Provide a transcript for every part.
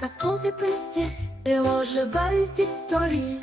казкові присті і оживають історії.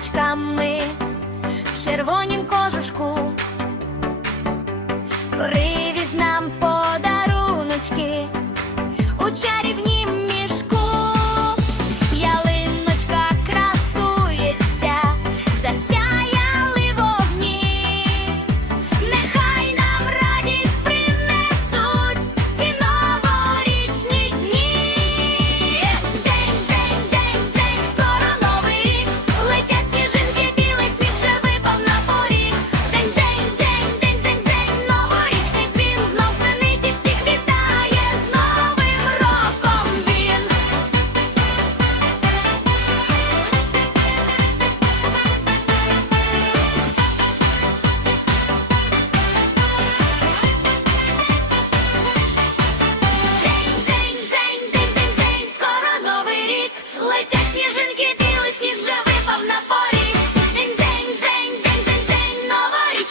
зірочками в червонім кожушку, привіз нам подаруночки у чарівні.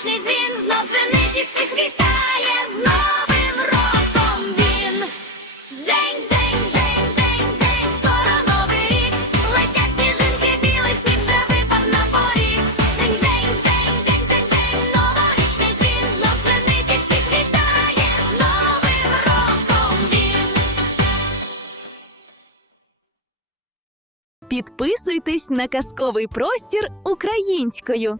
Новорічний дзвін знов дзвенить і всіх вітає з новим роком він. День, день, день, день, день, скоро новий рік. Летять сніжинки, білий сніг вже випав на поріг. День, день, день, день, день, день, новорічний дзвін знов дзвенить і всіх вітає з новим роком він. Підписуйтесь на казковий простір українською.